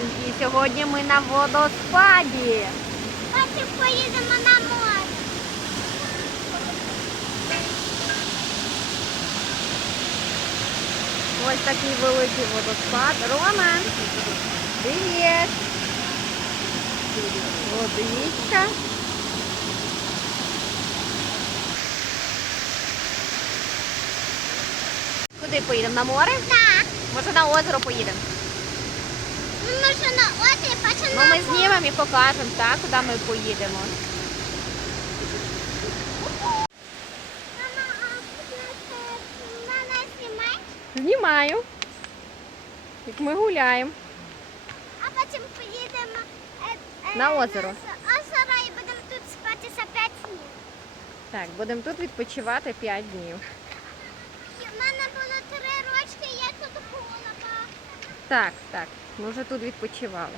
Роман, і сьогодні ми на водоспаді. Потім поїдемо на море. Ось такий великий водоспад. Роман, привіт! Водичка. Куди поїдемо? На море? Так. Може на озеро поїдемо? Ну, Ну ми знімемо і покажемо, так, куди ми поїдемо. Знімаю. Як ми гуляємо. А потім поїдемо е, е, На озеро. На озеро і будемо тут спати за 5 днів. Так, будемо тут відпочивати 5 днів. Так, так. Ми вже тут відпочивали.